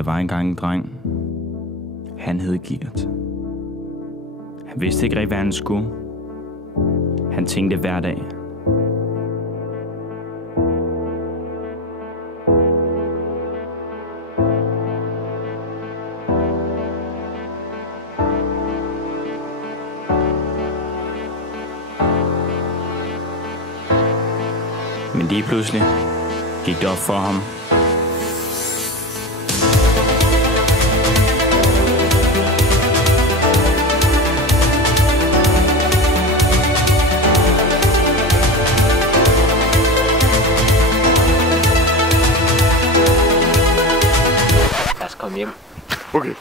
Der var engang en dreng. Han hed Gert. Han vidste ikke rigtig, hvad han skulle. Han tænkte hver dag. Men lige pludselig gik det op for ham. Lad os komme hjem. Okay.